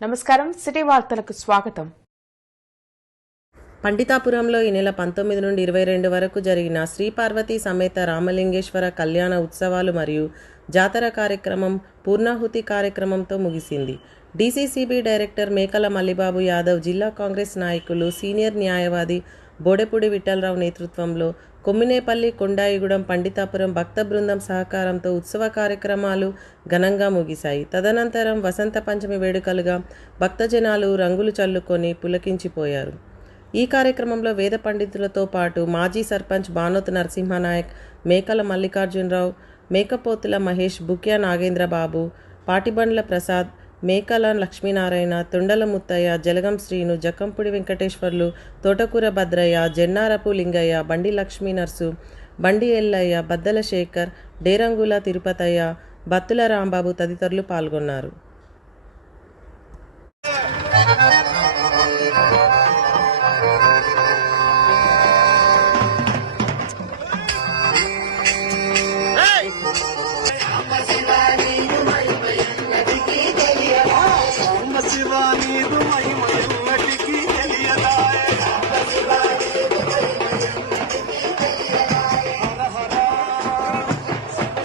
నమస్కారం. సిటీ వార్తలకు స్వాగతం. పండితాపురంలో ఈ నెల పంతొమ్మిది నుండి ఇరవై రెండు వరకు జరిగిన శ్రీ పార్వతీ సమేత రామలింగేశ్వర కళ్యాణ ఉత్సవాలు మరియు జాతర కార్యక్రమం పూర్ణాహుతి కార్యక్రమంతో ముగిసింది. డీసీసీబీ డైరెక్టర్ మేకల మల్లిబాబు యాదవ్ జిల్లా కాంగ్రెస్ నాయకులు సీనియర్ న్యాయవాది బోడెపూడి విఠలరావు నేతృత్వంలో కొమ్మినేపల్లి కొండాయిగూడెం పండితాపురం భక్త బృందం సహకారంతో ఉత్సవ కార్యక్రమాలు ఘనంగా ముగిశాయి. తదనంతరం వసంత పంచమి వేడుకలుగా భక్తజనాలు రంగులు చల్లుకొని పులకించిపోయారు. ఈ కార్యక్రమంలో వేద పండితులతో పాటు మాజీ సర్పంచ్ బానోత్ నరసింహనాయక్ మేకల మల్లికార్జునరావు మేకపోతుల మహేష్ బుక్యా నాగేంద్రబాబు పాటిబండ్ల ప్రసాద్ మేకల లక్ష్మీనారాయణ తొండల ముత్తయ్య జలగం శ్రీను జకంపుడి వెంకటేశ్వర్లు తోటకూర భద్రయ్య జెన్నారపు లింగయ్య బండి లక్ష్మీ నర్సు బండి ఎల్లయ్య బద్దల శేఖర్ డేరంగుల తిరుపతయ్య బత్తుల రాంబాబు తదితరులు పాల్గొన్నారు. శివ నీదు మహిమ ఎన్నటికీ తెలియదాయే హర హర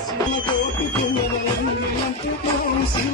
శివ కోటి పుణ్యమంటున్నాం శివ